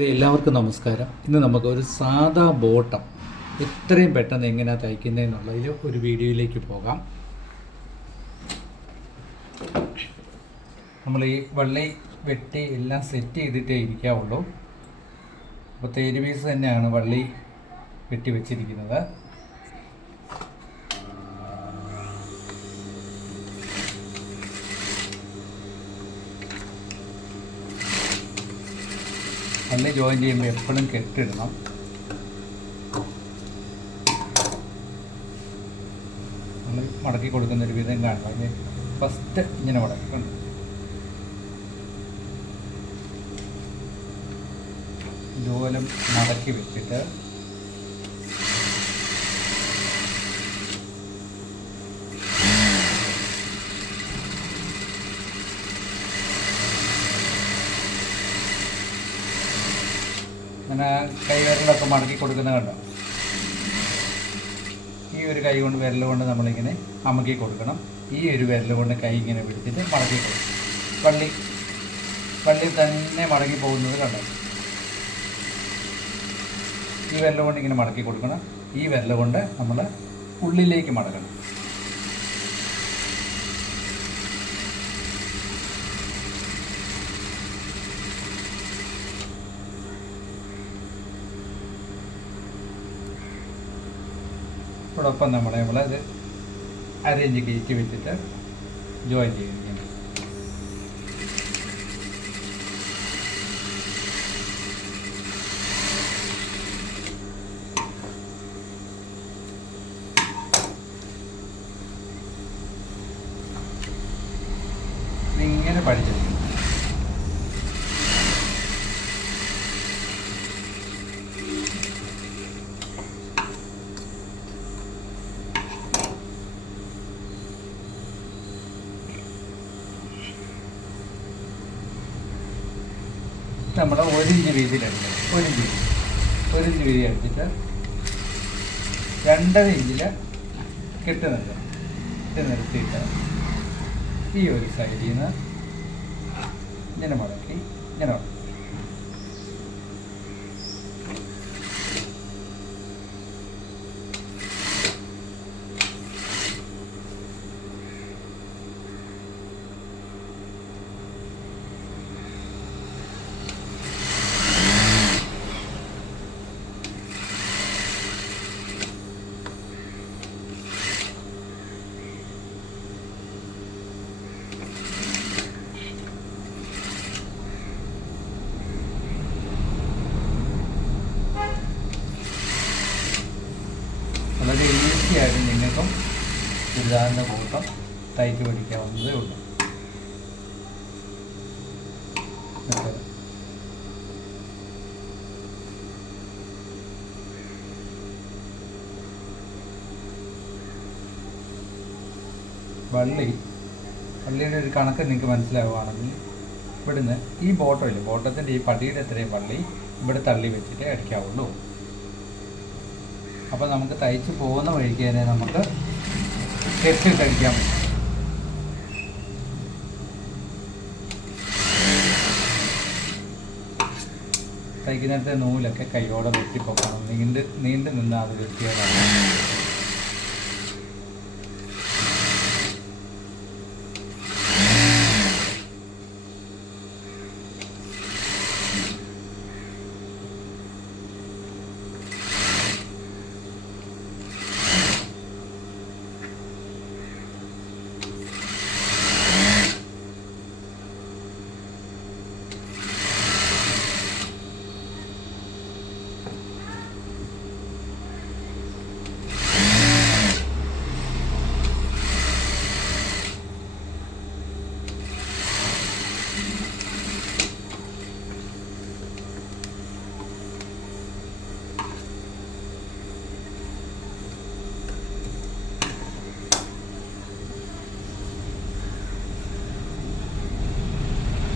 എല്ലാവർക്കും നമസ്കാരം. ഇന്ന് നമുക്ക് ഒരു സാധാ ബോട്ടം എത്രയും പെട്ടെന്ന് എങ്ങനെയാണ് തയ്ക്കുന്നതെന്നുള്ളതിൽ ഒരു വീഡിയോയിലേക്ക് പോകാം. നമ്മൾ ഈ വള്ളി വെട്ടി എല്ലാം സെറ്റ് ചെയ്തിട്ടേ ഇരിക്കാവുള്ളൂ. അപ്പോൾ തേര് പീസ് തന്നെയാണ് വള്ളി വെട്ടി വെച്ചിരിക്കുന്നത്. വള്ളി ജോയിൻ ചെയ്യുമ്പോൾ എപ്പോഴും കെട്ടിടണം. നമ്മൾ മടക്കി കൊടുക്കുന്ന ഒരു വിധം കാണണം. അതിന് ഫസ്റ്റ് ഇങ്ങനെ മടക്കണം. ഇതുപോലെ മടക്കി വെച്ചിട്ട് അങ്ങനെ കൈവിരലൊക്കെ മടക്കി കൊടുക്കുന്ന കണ്ടോ? ഈ ഒരു കൈ കൊണ്ട് വിരൽ കൊണ്ട് നമ്മളിങ്ങനെ അമക്കി കൊടുക്കണം. ഈ ഒരു വിരൽ കൊണ്ട് കൈ ഇങ്ങനെ പിടിച്ചിട്ട് മടക്കി കൊടുക്കും പള്ളി പള്ളി തന്നെ മടങ്ങി പോകുന്നത് കണ്ടോ? ഈ വിരൽ കൊണ്ട് ഇങ്ങനെ മടക്കി കൊടുക്കണം. ഈ വിരൽ കൊണ്ട് നമ്മൾ ഉള്ളിലേക്ക് മടക്കണം അതോടൊപ്പം നമ്മൾ നമ്മളത് അരയിഞ്ച് കയറ്റി വെച്ചിട്ട് ജോയിൻ ചെയ്യുന്നു ഇതിങ്ങനെ പഠിച്ചെടുക്കും നമ്മുടെ ഒരു ഇഞ്ച് വീതിയിലെടുക്കുക ഒരു ഇഞ്ച് വീതി. ഒരു ഇഞ്ച് വീതി എടുത്തിട്ട് രണ്ടര ഇഞ്ചിൽ കെട്ടുന്നുണ്ട് കെട്ടി നിർത്തിയിട്ട് ഈ ഒരു സൈഡിൽ നിന്ന് ഇങ്ങനെ മുടക്കി ഇങ്ങനെ മടക്കി വളരെ ഈസി നിങ്ങൾക്കും ചുരിദാറിന്റെ കൂട്ടം ടൈറ്റ് പഠിക്കാവുന്നതേ ഉള്ളൂ. വള്ളി വള്ളിയുടെ ഒരു കണക്ക് നിങ്ങൾക്ക് മനസ്സിലാവുകയാണെങ്കിൽ ഇവിടുന്ന് ഈ ബോട്ടോയിൽ ബോട്ടത്തിന്റെ ഈ പടിയുടെ എത്രയും വള്ളി ഇവിടെ തള്ളി വെച്ചിട്ട് അടിക്കാവുള്ളൂ. അപ്പോൾ നമുക്ക് തയ്ച്ച് പോകുന്ന വഴിക്ക് തന്നെ നമുക്ക് കെട്ടി കഴിക്കാം പറ്റും. തയ്ക്കുന്നിടത്തെ നൂലൊക്കെ കൈയോടെ വെട്ടിപ്പോക്കണം. നീണ്ട് നീണ്ടു നിന്നാൽ അത്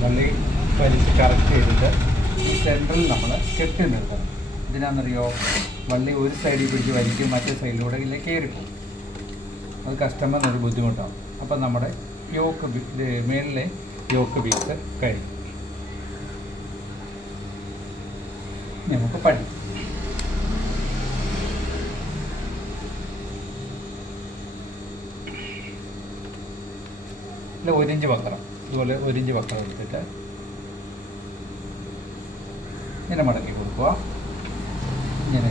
വള്ളി വലിച്ച് കറക്റ്റ് ചെയ്തിട്ട് സെൻട്രൽ നമ്മൾ കെട്ടി നിർത്തണം. ഇതിനാണെന്നറിയോ വള്ളി ഒരു സൈഡിൽ പിടിച്ച് വലിക്കും മറ്റേ സൈഡിലൂടെ ഇല്ല കയറിപ്പോകും അത് കസ്റ്റമറിനൊരു ബുദ്ധിമുട്ടാണ് അപ്പം നമ്മുടെ യോക്ക് മേളിലെ യോക്ക് ബീസ് കഴിയും നമുക്ക് പഠി ഇല്ല വക്രം. ഇതുപോലെ ഒരിഞ്ച് വക്രം എടുത്തിട്ട് ഇങ്ങനെ മടക്കി കൊടുക്കുക. ഇങ്ങനെ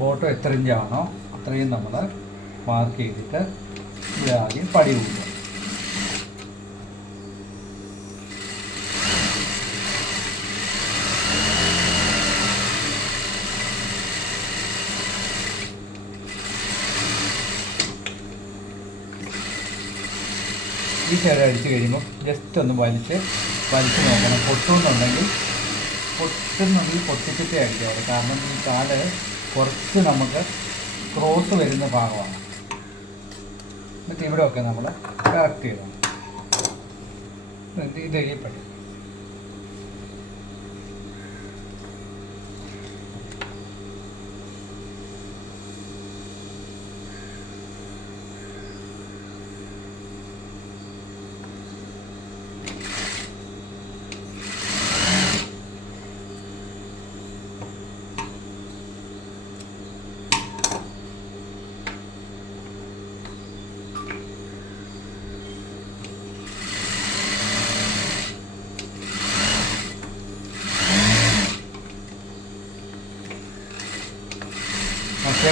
ബോട്ടം എത്ര ഇഞ്ചാണോ അത്രയും നമ്മൾ മാർക്ക് ചെയ്തിട്ട് ഇവിടെ ആദ്യം പടി കൊടുക്കുക ഈ സൈഡ് അടിച്ച് കഴിയുമ്പോൾ ജസ്റ്റ് ഒന്ന് വലിച്ച് വലിച്ച് നോക്കണം. പൊട്ടുന്നുണ്ടെങ്കിൽ പൊട്ടുന്നുണ്ടെങ്കിൽ പൊട്ടിച്ചിട്ടേ അടിക്കാവുള്ളൂ. കാരണം ഈ കാൽ കുറച്ച് നമുക്ക് ക്രോസ് വരുന്ന ഭാഗമാണ്. എന്നിട്ട് ഇവിടെയൊക്കെ നമ്മൾ കറക്റ്റ് ചെയ്തു ഇത് പടി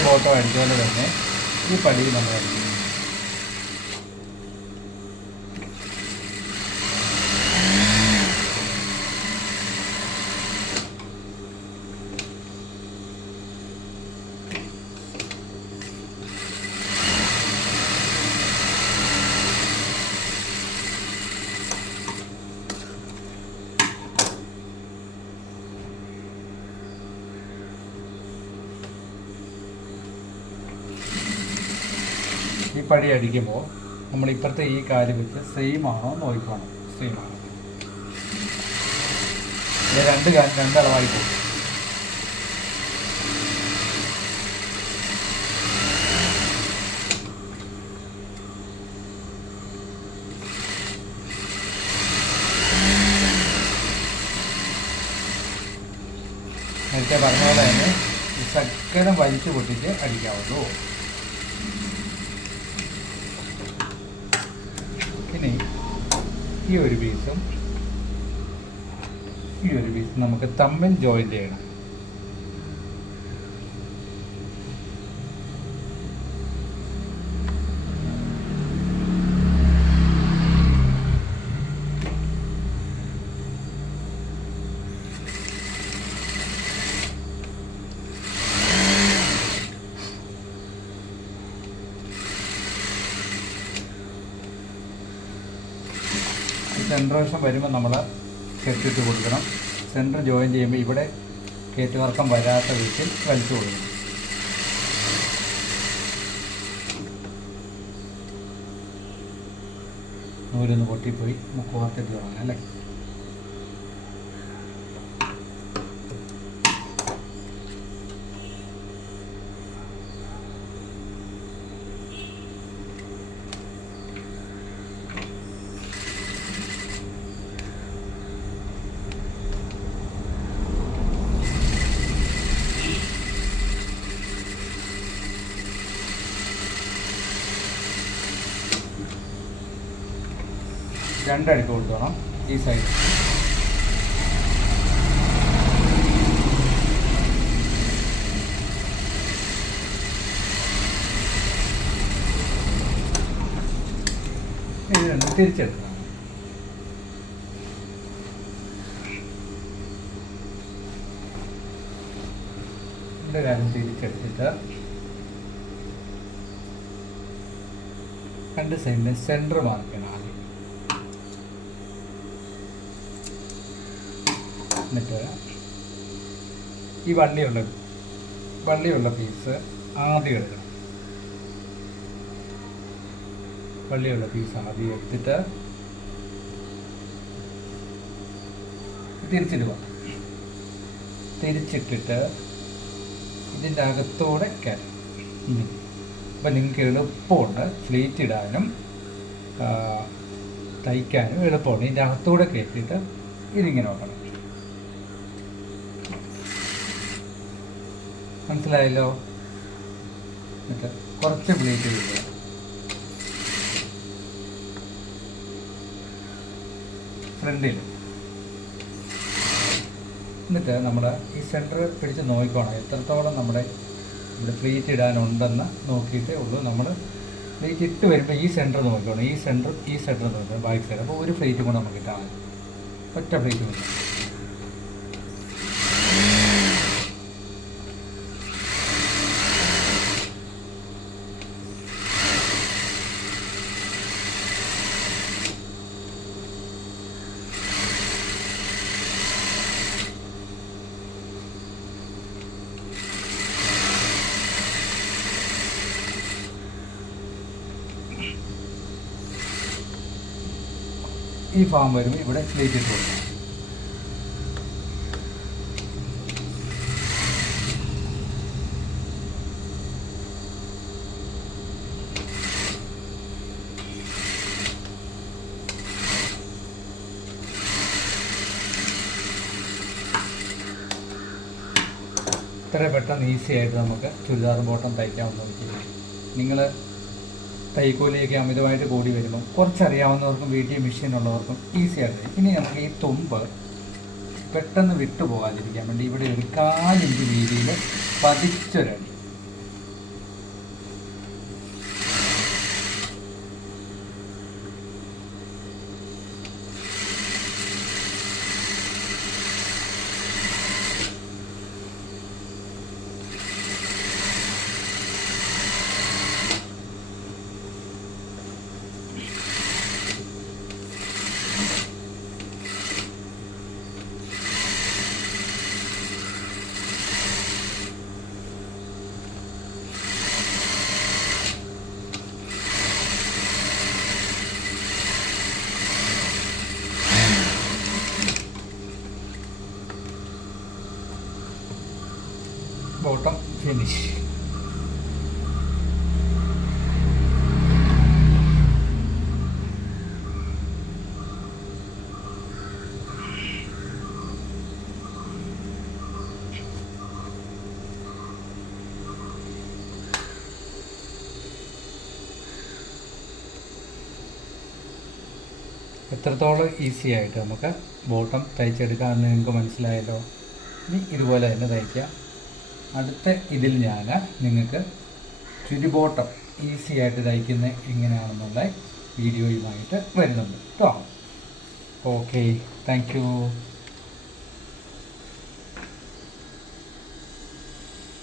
ബോട്ടോ അടിച്ചതുപോലെ തന്നെ ഈ പടി നമ്മൾ അടിക്കുന്നു പടി അടിക്കുമ്പോൾ നമ്മൾ ഇപ്പുറത്തെ ഈ കാൽ വെച്ച് സെയിം ആണോ എന്ന് നോക്കണം സെയിം ആണോ. രണ്ട് കാൽ രണ്ടളവായി പോകും. നേരത്തെ പറഞ്ഞ പോലെ തന്നെ ഈ ശക്കരം വലിച്ചു പൊട്ടിച്ച് അടിക്കാവുള്ളൂ ഇനി ഈ ഒരു പീസും ഈ ഒരു പീസും നമുക്ക് തമ്മിൽ ജോയിൻ ചെയ്യണം. വശം വരുമ്പോൾ നമ്മൾ കെട്ടിട്ട് കൊടുക്കണം. സെന്റർ ജോയിൻ ചെയ്യുമ്പോൾ ഇവിടെ കയറ്റുവർക്കം വരാത്ത വിധത്തിൽ വലിച്ചു കൊടുക്കണം. നൂലൊന്ന് പൊട്ടിപ്പോയി. നമുക്ക് തുടങ്ങാം അല്ലേ? രണ്ടടുക്ക് കൊടുക്കണം ഈ സൈഡ് തിരിച്ചെടുക്കണം. തിരിച്ചെടുത്തിട്ട് രണ്ട് സൈഡിലെ സെന്റർ മാർക്കണം ആദ്യം എന്നിട്ട് ഈ വള്ളിയുള്ള വള്ളിയുള്ള പീസ് ആദ്യം എടുക്കണം. വള്ളിയുള്ള പീസ് ആദ്യം എടുത്തിട്ട് തിരിച്ചിടുക തിരിച്ചിട്ടിട്ട് ഇതിന്റെ അകത്തോടെ കയറ്റും അപ്പം നിങ്ങൾക്ക് എളുപ്പമുണ്ട്. ഫ്ലീറ്റ് ഇടാനും തയ്ക്കാനും എളുപ്പമുണ്ട്. ഇതിന്റെ അകത്തൂടെ കയറ്റിയിട്ട് ഇതിങ്ങനെ വെക്കണം. മനസ്സിലായല്ലോ? എന്നിട്ട് കുറച്ച് പ്ലേറ്റ് ചെയ്യുക ഫ്രണ്ടിൽ എന്നിട്ട് നമ്മൾ ഈ സെന്റർ പിടിച്ച് നോക്കിക്കോണം. എത്രത്തോളം നമ്മുടെ ഇവിടെ പ്ലേറ്റ് ഇടാനുണ്ടെന്ന് നോക്കിയിട്ടേ ഉള്ളൂ. നമ്മൾ പ്ലേറ്റ് ഇട്ട് വരുമ്പോൾ ഈ സെന്റർ നോക്കിക്കോണം. ഈ സെന്റർ ഈ സെന്റർ നോക്കണം ബാക്ക് സൈഡ് അപ്പോൾ ഒരു പ്ലേറ്റ് കൂടെ നമുക്ക് ഇട്ടാൽ മതി. ഒറ്റ പ്ലേറ്റ് മതി ഈ ഫാം വരും ഇവിടെ പ്ലേറ്റ് ഇട്ട് കൊടുക്കണം ഇത്ര പെട്ടെന്ന് ഈസി ആയിട്ട് നമുക്ക് ചുരിദാർ ബോട്ടം തയ്ക്കാവുന്നതാണ്. നിങ്ങൾ തൈക്കൂലിയൊക്കെ അമിതമായിട്ട് കൂടി വരുമ്പോൾ കുറച്ചറിയാവുന്നവർക്കും വീട്ടിൽ മെഷീൻ ഉള്ളവർക്കും ഈസി തയ്ക്കും. ഇനി നമുക്ക് ഈ തുമ്പ് പെട്ടെന്ന് വിട്ടുപോകാതിരിക്കാൻ വേണ്ടി ഇവിടെ ഒരു കാലിഞ്ച് വീതിയിൽ പതിച്ചൊരടി ബോട്ടം ഫിനിഷ് എത്രത്തോളം ഈസി ആയിട്ട് നമുക്ക് ബോട്ടം തയ്ച്ചെടുക്കാമെന്ന് നിങ്ങൾക്ക് മനസ്സിലായല്ലോ? ഇനി ഇതുപോലെ തന്നെ തയ്ക്കാം. അടുത്ത ഇതിൽ ഞാൻ നിങ്ങൾക്ക് ചുരി ബോട്ടം ഈസി ആയിട്ട് തയ്ക്കുന്ന എങ്ങനെയാണെന്നുള്ള വീഡിയോയുമായിട്ട് വരുന്നുണ്ട് കേട്ടോ ഓക്കെ താങ്ക്